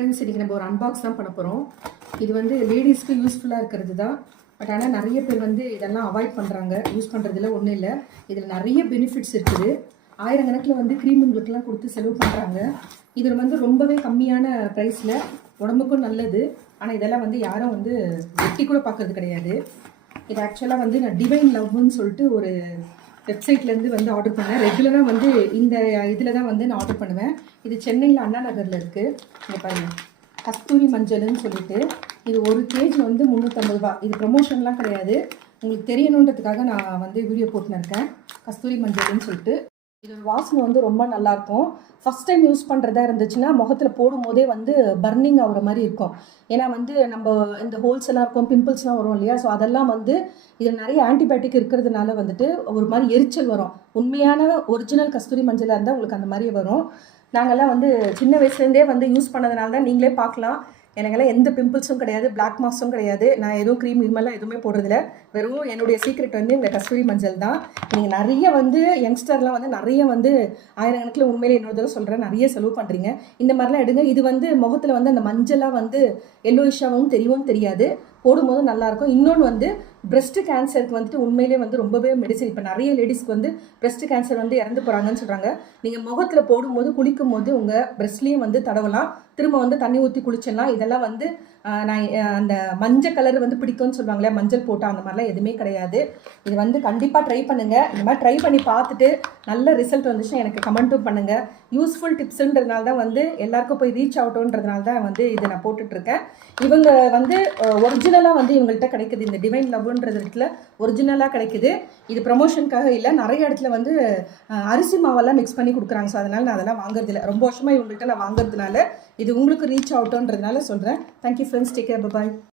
Friends, இன்றைக்கி நம்ம ஒரு அன்பாக்ஸ் தான் பண்ண போகிறோம். இது வந்து லேடிஸ்க்கு யூஸ்ஃபுல்லாக இருக்கிறது தான். பட் ஆனால் நிறைய பேர் வந்து இதெல்லாம் அவாய்ட் பண்ணுறாங்க. யூஸ் பண்ணுறதுல ஒன்றும் இல்லை. இதில் நிறைய பெனிஃபிட்ஸ் இருக்குது. ஆயிரக்கணக்கில் வந்து க்ரீமுங்களுக்கெல்லாம் கொடுத்து செலவு பண்ணுறாங்க. இதில் வந்து ரொம்பவே கம்மியான ப்ரைஸில் உடம்புக்கும் நல்லது. ஆனால் இதெல்லாம் வந்து யாரும் வந்து வெட்டி கூட பார்க்குறது கிடையாது. இது ஆக்சுவலாக வந்து நான் டிவைன் லவ்னு சொல்லிட்டு ஒரு வெப்சைட்லேருந்து வந்து ஆர்டர் பண்ணேன். ரெகுலராக வந்து இந்த இதில் தான் வந்து நான் ஆர்டர் பண்ணுவேன். இது சென்னையில் அண்ணா நகரில் இருக்குது. இங்கே பாருங்கள், கஸ்தூரி மஞ்சள்னு சொல்லிட்டு இது ஒரு கேஜி வந்து 350 ரூபா. இது ப்ரமோஷன்லாம் கிடையாது, உங்களுக்கு தெரியணுன்றதுக்காக நான் வந்து வீடியோ போட்டுன்னு இருக்கேன். கஸ்தூரி மஞ்சள்னு சொல்லிட்டு இதோட வாசனை வந்து ரொம்ப நல்லாயிருக்கும். ஃபஸ்ட் டைம் யூஸ் பண்ணுறதா இருந்துச்சுன்னா முகத்தில் போடும்போதே வந்து பர்னிங் ஆகிற மாதிரி இருக்கும். ஏன்னா வந்து நம்ம இந்த ஹோல்ஸ் எல்லாம் இருக்கும், பிம்பிள்ஸ்லாம் வரும் இல்லையா. ஸோ அதெல்லாம் வந்து இதில் நிறைய ஆன்டிபயோட்டிக் இருக்கிறதுனால வந்துட்டு ஒரு மாதிரி எரிச்சல் வரும். உண்மையான ஒரிஜினல் கஸ்தூரி மஞ்சளாக இருந்தால் உங்களுக்கு அந்த மாதிரி வரும். நாங்கள்லாம் வந்து சின்ன வயசுலேருந்தே வந்து யூஸ் பண்ணதுனால தான் நீங்களே பார்க்கலாம், எனக்கெல்லாம் எந்த பிம்பிள்ஸும் கிடையாது, பிளாக் மார்க்ஸும் கிடையாது. நான் எதுவும் க்ரீம் இதுமாதிரிலாம் எதுவுமே போடுறதில்ல. வெறும் என்னுடைய சீக்ரெட் வந்து இந்த கஸ்தூரி மஞ்சள் தான். நீங்கள் நிறைய வந்து யங்ஸ்டர்லாம் வந்து நிறைய வந்து ஆயிரக்கணக்கில் உண்மையிலே இன்னொரு தடவை சொல்கிறேன், நிறைய செலவு பண்ணுறீங்க. இந்த மாதிரிலாம் எடுங்க. இது வந்து முகத்தில் வந்து அந்த மஞ்சளாக வந்து எல்லோயிஷாகவும் தெரியவும் தெரியாது, போடும்போது நல்லாயிருக்கும். இன்னொன்று வந்து பிரெஸ்ட் கேன்சருக்கு வந்துட்டு உண்மையிலே வந்து ரொம்பவே மெடிசன். இப்போ நிறைய லேடிஸ்க்கு வந்து பிரெஸ்ட் கேன்சர் வந்து இறந்து போகிறாங்கன்னு சொல்கிறாங்க. நீங்கள் முகத்தில் போடும்போது குளிக்கும் போது உங்கள் பிரெஸ்ட்லேயும் வந்து தடவலாம். திரும்ப வந்து தண்ணி ஊற்றி குளிச்சிடலாம். இதெல்லாம் வந்து நான் அந்த மஞ்சள் கலர் வந்து பிடிக்கும்னு சொல்லுவாங்களே, மஞ்சள் போட்டால் அந்த மாதிரிலாம் எதுவுமே கிடையாது. இது வந்து கண்டிப்பாக ட்ரை பண்ணுங்கள். இந்த மாதிரி ட்ரை பண்ணி பார்த்துட்டு நல்ல ரிசல்ட் வந்துச்சுன்னா எனக்கு கமெண்ட்டும் பண்ணுங்கள். யூஸ்ஃபுல் டிப்ஸுன்றதுனால தான் வந்து எல்லாருக்கும் போய் ரீச் ஆகட்டும்ன்றதுனால தான் வந்து இது நான் போட்டுட்ருக்கேன். இவங்க வந்து ஒரிஜினலாக வந்து இவங்கள்ட்ட கிடைக்குது. இந்த டிவைன் லவ்ன்ற இடத்துல ஒரிஜினலாக கிடைக்குது. இது ப்ரமோஷனுக்காக இல்லை, நிறைய இடத்துல வந்து அரிசி மாவெல்லாம் மிக்ஸ் பண்ணி கொடுக்குறாங்க. ஸோ அதனால் நான் அதெல்லாம் வாங்குறதில்ல. ரொம்ப வருஷமாக இவங்கள்ட்ட நான் வாங்குறதுனால இது உங்களுக்கு ரீச் ஆகட்டும்ன்றதுனால சொல்கிறேன். தேங்க்யூ ஃப்ரெண்ட்ஸ், டேக் கேர், பாய்.